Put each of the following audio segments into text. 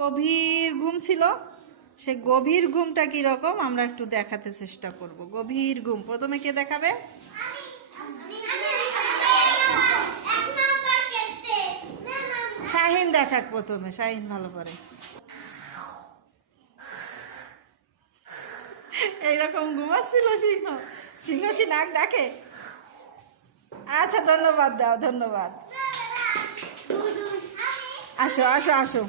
গভীর ঘুম ছিল, সে গভীর ঘুমটা কিরকম আমরা একটু দেখাতে চেষ্টা করব। গভীর ঘুম প্রথমে কে দেখাবে? শাহিন দেখাক প্রথমে, শাহিন ভালো করে। এইরকম ঘুমাচ্ছিল সিংহ। সিংহ কি নাক ডাকে? আচ্ছা ধন্যবাদ দাও, ধন্যবাদ। আসো আসো আসো।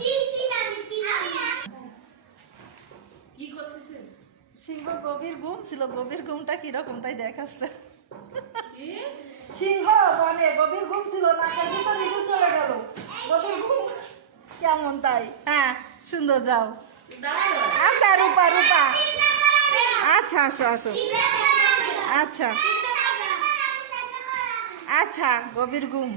সিংহ গভীর ঘুম ছিল, গভীর ঘুমটা কিরকম তাই দেখাচ্ছে। সিংহ বলে গভীর ঘুম ছিল, নাকের ভিতরে ইঁদুর চলে গেল। গভীর ঘুম কেমন তাই? হ্যাঁ সুন্দর, যাও। আচ্ছা রূপা, রূপা আচ্ছা আসো আসো। আচ্ছা আচ্ছা গভীর ঘুম।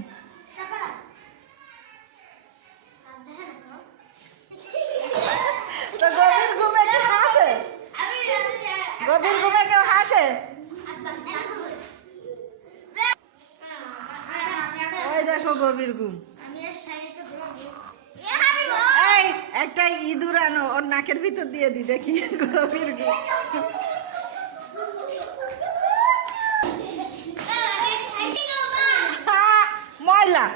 তো গভীর ঘুমে কেউ হাসে? গভীর ঘুমে কেউ হাসে? ওই দেখো গভীর ঘুম। এই একটা ইঁদুর আনো, ওর নাকের ভিতর দিয়ে দি দেখি। গভীর ঘুম। ময়লা,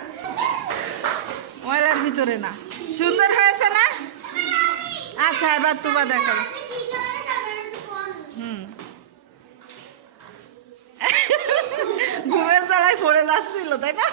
ময়লার ভিতরে না। সুন্দর হয়েছে না? আচ্ছা এবার তুবা দেখাবো। ঘুমের জ্বালায় পড়ে যাচ্ছিল তাই না?